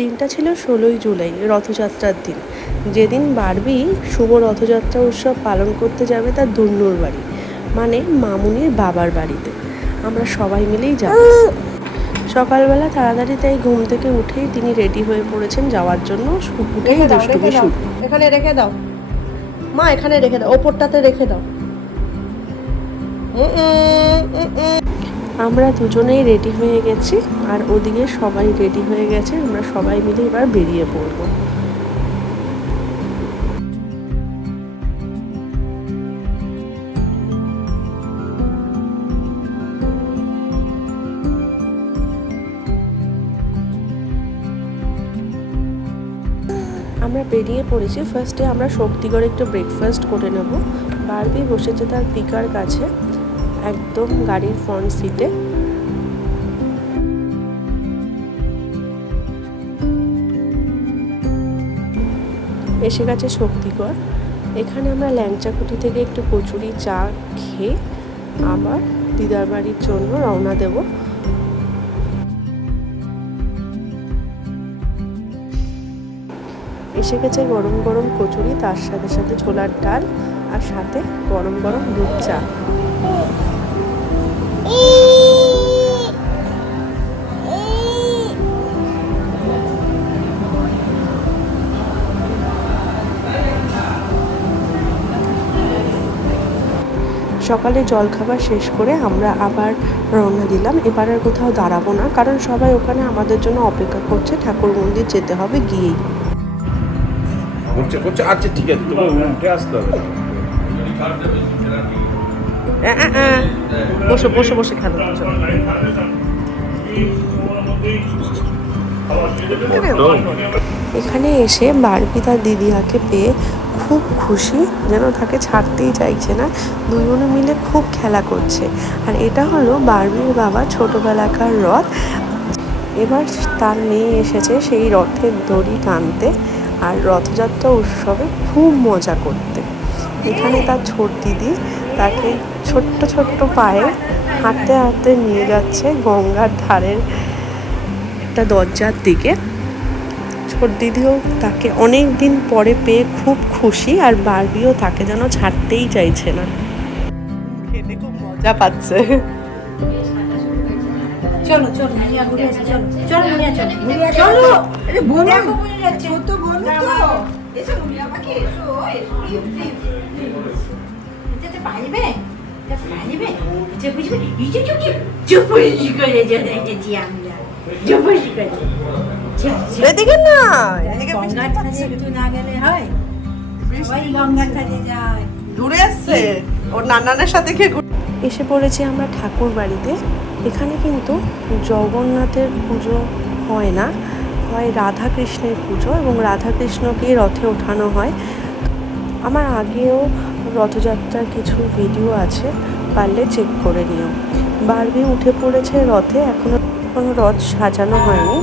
দিনটা ছিল 16ই জুলাই, রথযাত্রার দিন, যেদিন বারবি শুভ রথযাত্রা উৎসব পালন করতে যাবে তার দুন্নুর বাড়ি, মানে মামুনির বাবার বাড়িতে। আমরা সবাই মিলেই যাব। সকালবেলা তাড়াতাড়ি তাই ঘুম থেকে উঠেই তিনি রেডি হয়ে পড়েছেন যাওয়ার জন্য। উঠেই দুষ্টুমি শুরু। এখানে রেখে দাও মা, এখানে রেখে দাও, ওপরটাতে রেখে দাও। আমরা দুজনেই রেডি হয়ে গেছি, আর ওদিকে সবাই রেডি হয়ে গেছে। আমরা সবাই মিলে এবার বেরিয়ে পড়বো। আমরা বেরিয়ে পড়েছি। ফার্স্টে আমরা শক্তিগড়ে একটু ব্রেকফাস্ট করে নেব। বারবি বসেছে তার পিকার কাছে, একদম গাড়ির ফ্রন্ট সিটে। এসে গেছে শক্তিগড়। এখানে আমরা ল্যাংচাকুটি থেকে একটু কচুরি চা খেয়ে আবার দিদার বাড়ির জন্য রওনা দেব। এসে গেছে গরম গরম কচুরি, তার সাথে সাথে ছোলার ডাল, আর সাথে গরম গরম দুধ চা। সকালে জলখাবার শেষ করে আমরা আবার রওনা দিলাম। এবার আর কোথাও দাঁড়াবো না, কারণ সবাই ওখানে আমাদের জন্য অপেক্ষা করছে। ঠাকুর মন্দির যেতে হবে গিয়েই। আচ্ছা ঠিক আছে, তোমার উঠে আসতে হবে। বসে বসে বসে খেলো। এখানে এসে বারবি তার দিদিয়াকে পেয়ে খুব খুশি, যেন তাকে ছাড়তেই চাইছে না। দুজনে মিলে খুব খেলা করছে। আর এটা হলো বারবির বাবা ছোটবেলাকার রথ। এবার তার মেয়ে এসেছে সেই রথের দড়ি টানতে আর রথযাত্রা উৎসবে খুব মজা করতে। এখানে তার ছোট দিদি তাকে ছোট্ট ছোট্ট পায়ে হাঁটতে হাঁটতে নিয়ে যাচ্ছে গঙ্গার ধারের একটা দরজার দিকে। ছোট দিদিও তাকে অনেক দিন পরে পেয়ে খুব খুশি, আর বারবিও তাকে যেন ছাড়তেই চাইছে না। খেতে খুব মজা পাচ্ছে। চলো চলো মুনিয়া ঘুরে আসি, চলো চলো মুনিয়া চলো চলো। আরে বোন ছোট বোন তো এসো মুনিয়া পাখি, এসো এসো যেতে পারবে পারবে যে বুঝবে নিচে চুপি চুপি করে যেতে আমরা চুপি করে। এদিকে না, গঙ্গার ধারে একটু না গেলে হয়? ওই গঙ্গার ধারে যায়, ঘুরে আসছে ওর নানানের সাথে। এসে পড়েছি আমরা ঠাকুর বাড়িতে। এখানে কিন্তু জগন্নাথের পুজো হয় না, হয় রাধা কৃষ্ণের পুজো, এবং রাধা কৃষ্ণকে রথে ওঠানো হয়। আমার আগেও রথযাত্রার কিছু ভিডিও আছে, পারলে চেক করে নিও। বারবি উঠে পড়েছে রথে, এখনো রথ সাজানো হয়নি।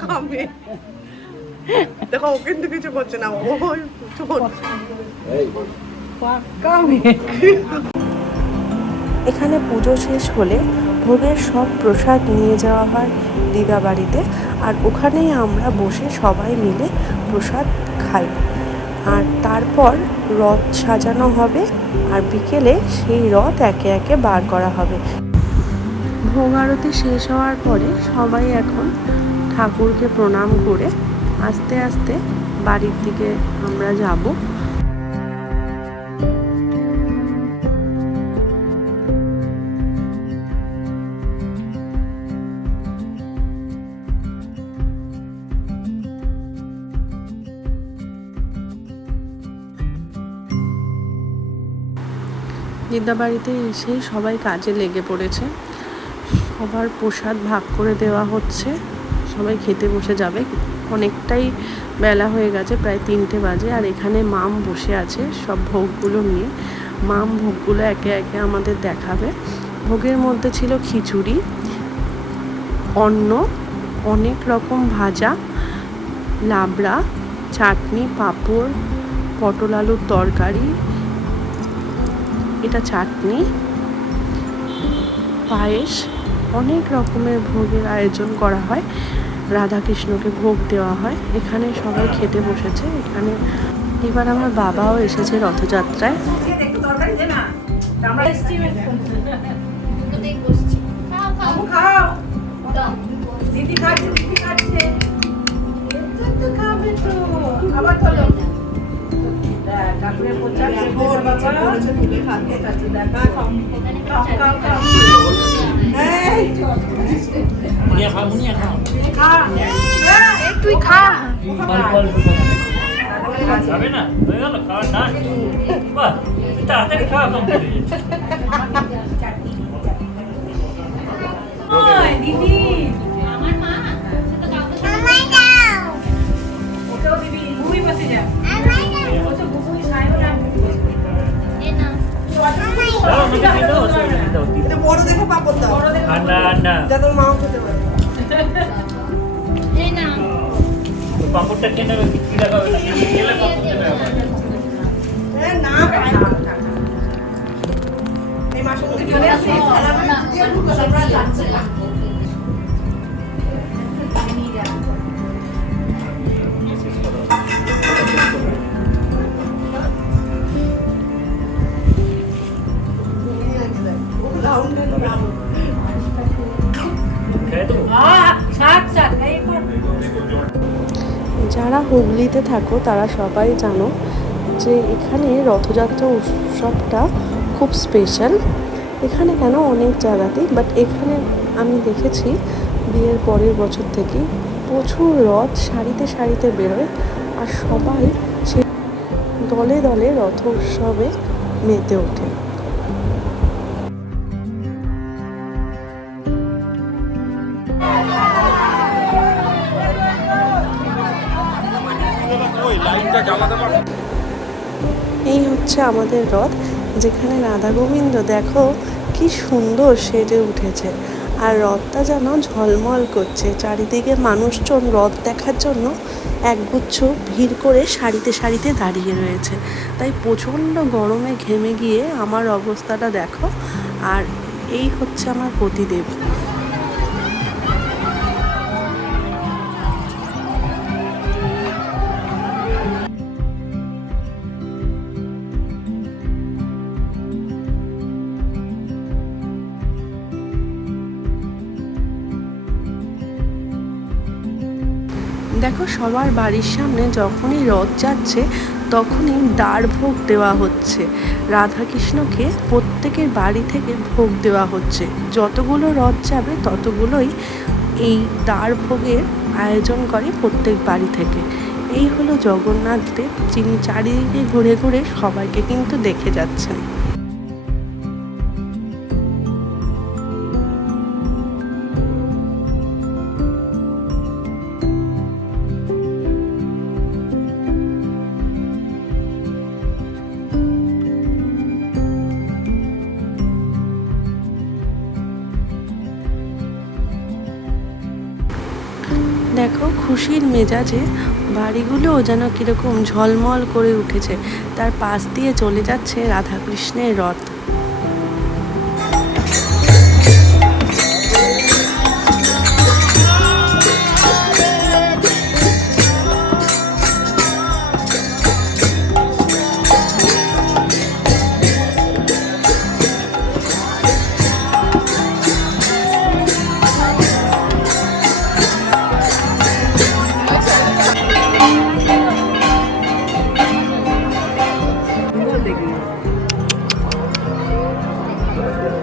পাকা মেয়ে। দেখো ও কিন্তু কিছু করছে না, ও কিছু করছে। এখানে পুজো শেষ হলে ভোগের সব প্রসাদ নিয়ে যাওয়া হয় দিদা বাড়িতে, আর ওখানেই আমরা বসে সবাই মিলে প্রসাদ খাই। আর তারপর রথ সাজানো হবে, আর বিকেলে সেই রথ একে একে বার করা হবে। ভোগ আরতি শেষ হওয়ার পরে সবাই এখন ঠাকুরকে প্রণাম করে আস্তে আস্তে বাড়ির দিকে আমরা যাব। দিদা বাড়িতে এসেই সবাই কাজে লেগে পড়েছে, সবার প্রসাদ ভাগ করে দেওয়া হচ্ছে, সবাই খেতে বসে যাবে। অনেকটাই বেলা হয়ে গেছে, প্রায় 3টে বাজে। আর এখানে মাম বসে আছে সব ভোগগুলো নিয়ে। মাম ভোগগুলো একে একে আমাদের দেখাবে। ভোগের মধ্যে ছিল খিচুড়ি, অন্ন, অনেক রকম ভাজা, লাবড়া, চাটনি, পাঁপড়, পটল আলুর তরকারি, এটা চাটনি, পায়েস, অনেক রকমের ভোগের আয়োজন করা হয়। রাধাকৃষ্ণকে ভোগ দেওয়া হয়। এখানে সবাই খেতে বসেছে। এখানে এবার আমার বাবাও এসেছে রথযাত্রায়। তুই খা। যাবে না হয়ে গেল খাওয়ার না বাহ তাড়াতাড়ি খাওয়া কমপ্লিট হয়ে যাচ্ছে। দিদি আমার মা আমায় দাও। ওকেও দিবি, মুই বসে যা। আমায় দাও। ও তো বুবুই খায়ও না। এ না দাও আমাকে দিয়ে দাও অসুবিধা নেই, দাও দিয়ে দাও। বড় দেখো পাপড় দাও, আর না আর না যা তোর মাও খেতে পারে। এ না ওই পাঁপড়টা খেয়ে নেবে, বিক্রি লাগাবে না, খেলে পাঁপড় দেবে আবার। না খায় না। এই মাসের মধ্যে চলে আসি, খেলা দিয়ে ঢুকে আমরা যাচ্ছি। খেয়ে দেবো। শাক শাক এই কর। যারা হুগলিতে থাকো তারা সবাই জানো যে এখানে রথযাত্রা উৎসবটা খুব স্পেশাল। এখানে কেন অনেক জায়গাতেই, বাট এখানে আমি দেখেছি বিয়ের পরের বছর থেকেই প্রচুর রথ সারিতে সারিতে বেরোয়, আর সবাই সে দলে দলে রথ উৎসবে মেতে ওঠে। এই হচ্ছে আমাদের রথ, যেখানে রাধা গোবিন্দ দেখো কি সুন্দর সেজে উঠেছে, আর রথটা যেন ঝলমল করছে। চারিদিকে মানুষজন রথ দেখার জন্য একগুচ্ছ ভিড় করে সারিতে সারিতে দাঁড়িয়ে রয়েছে। তাই প্রচণ্ড গরমে ঘেমে গিয়ে আমার অবস্থাটা দেখো। আর এই হচ্ছে আমার পতিদেব। দেখো সবার বাড়ির সামনে যখনই রথ যাচ্ছে তখনই দাঁড় ভোগ দেওয়া হচ্ছে। রাধাকৃষ্ণকে প্রত্যেকের বাড়ি থেকে ভোগ দেওয়া হচ্ছে। যতগুলো রথ যাবে ততগুলোই এই দাঁড় ভোগের আয়োজন করে প্রত্যেক বাড়ি থেকে। এই হলো জগন্নাথ দেব, যিনি চারিদিকে ঘুরে ঘুরে সবাইকে কিন্তু দেখে যাচ্ছেন। দেখো খুশির মেজাজে বাড়িগুলো যেন কীরকম ঝলমল করে উঠেছে। তার পাশ দিয়ে চলে যাচ্ছে রাধাকৃষ্ণের রথ।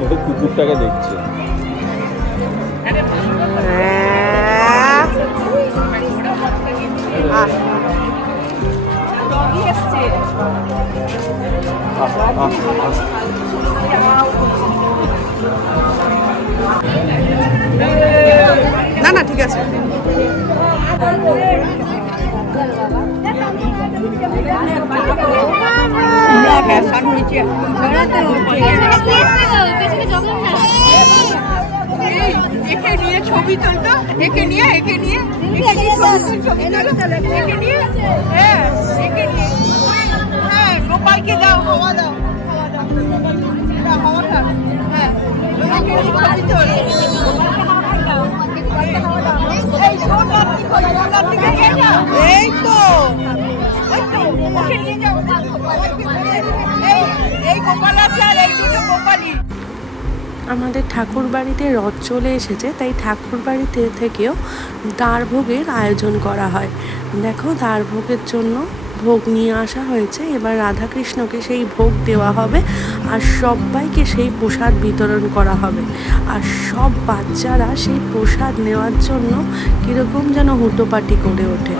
ও তো কুকুরটাকে দেখছে। না না ঠিক আছে। একে নিয়ে ছবি তুলতো, একে নিয়ে হ্যাঁ, একে নিয়ে হ্যাঁ, গোপালকে দাও, হাওয়া দাও, হাওয়াটা হ্যাঁ, একে নিয়ে ছবি তোল। এই তো ওকে নিয়ে যাও, এই গোপাল আছে আর এই দুটো গোপালই। আমাদের ঠাকুর বাড়িতে রথ চলে এসেছে, তাই ঠাকুর বাড়িতে থেকেও দ্বারভোগের আয়োজন করা হয়। দেখো দ্বারভোগের জন্য ভোগ নিয়ে আসা হয়েছে। এবার রাধাকৃষ্ণকে সেই ভোগ দেওয়া হবে আর সবাইকে সেই প্রসাদ বিতরণ করা হবে। আর সব বাচ্চারা সেই প্রসাদ নেওয়ার জন্য কীরকম যেন হুটোপাটি করে ওঠে।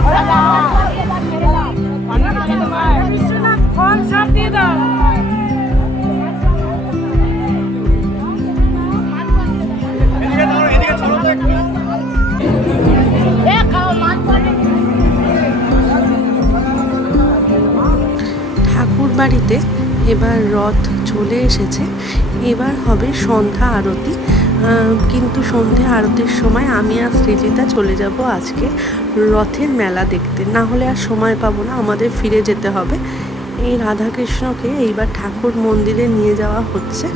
ঠাকুর বাড়িতে এবার রথ চলে এসেছে। এবার হবে সন্ধ্যা আরতি, কিন্তু সন্ধ্যা আরতির সময় আমি আর সৃজিতা চলে যাব আজকে রথের মেলা দেখতে, না হলে আর সময় পাবো না, আমাদের ফিরে যেতে হবে। এই রাধাকৃষ্ণকে এইবার ঠাকুর মন্দিরে নিয়ে যাওয়া হচ্ছে।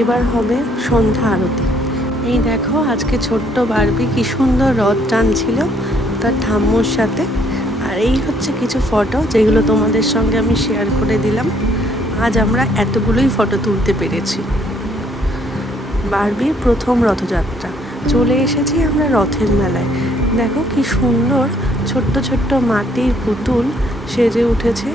এবার হবে সন্ধ্যা আরতি। এই দেখো আজকে ছোট্ট বারবি কি সুন্দর রথ টানছিল তার ঠাম্মুর সাথে। আর এই হচ্ছে কিছু ফটো যেগুলো তোমাদের সঙ্গে আমি শেয়ার করে দিলাম। আজ আমরা এতগুলোই ফটো তুলতে পেরেছি। বারবির প্রথম রথযাত্রা, চলে এসেছি আমরা রথের মেলায়। দেখো কি সুন্দর ছোট্ট ছোট্ট মাটির পুতুল সেজে উঠেছে।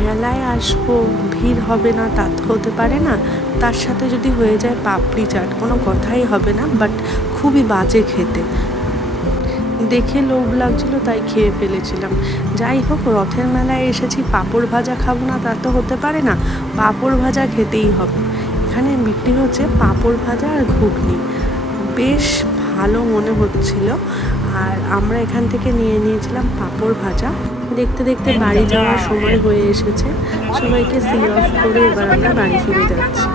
মেলায় আসবো, ভিড় হবে না তা তো হতে পারে না। তার সাথে যদি হয়ে যায় পাপড়ি চাট, কোনো কথাই হবে না, বাট খুবই বাজে খেতে। দেখে লোভ লাগছিল তাই খেয়ে ফেলেছিলাম। যাই হোক, রথের মেলায় এসেছি, পাঁপড় ভাজা খাবো না তা তো হতে পারে না, পাঁপড় ভাজা খেতেই হবে। এখানে বিক্রি হচ্ছে পাঁপড় ভাজা আর ঘুগনি, বেশ ভালো মনে হচ্ছিল। আর আমরা এখান থেকে নিয়ে নিয়েছিলাম পাঁপড় ভাজা। দেখতে দেখতে বাড়ি যাওয়ার সময় হয়ে এসেছে। সবাইকে সি অফ করে এবার আমরা বাড়ি ফিরে যাচ্ছি।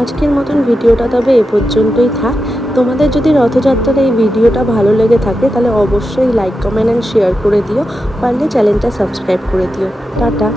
আজকের মতন ভিডিওটা তবে এ পর্যন্তই থাক। তোমাদের যদি রথযাত্রার এই ভিডিওটা ভালো লেগে থাকে তাহলে অবশ্যই লাইক, কমেন্ট অ্যান্ড শেয়ার করে দিও। পারলে চ্যানেলটা সাবস্ক্রাইব করে দিও। টাটা।